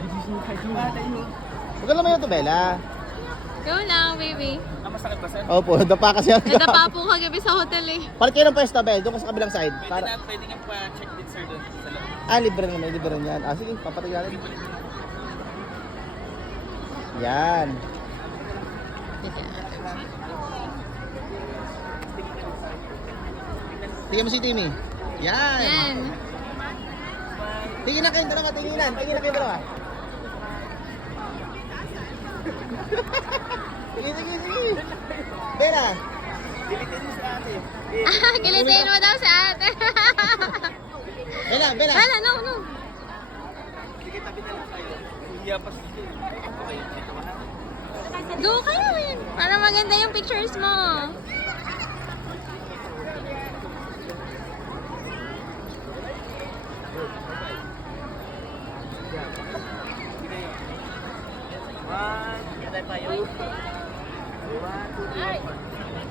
Huwag ka lumayo to, Bella. Go lang, baby. Masakit ba, sir? Opo, dapa kasi ako. Nadapa po kagabi sa hotel eh. Palit kayo ng pwesto, Bella. Doon ka sa kabilang side. Pwede nga pa-check din, sir, doon sa loob. Libre naman. Libre yan. Sige, papatigyan. Yan. Tingnan mo si Timmy. Yan. Yan. Tingin na kayong dalawa. Tingin na kayong dalawa. Sige. Bella. Dilitin mo sa ate. Kilitin mo daw sa ate. Bella. Hala, no. Sige, tabi na lang tayo. Kuya, pas dito. Okay, dito ba? Go kayo, Win. Para maganda yung pictures mo. One, tayo. 1, 2, 3, 4.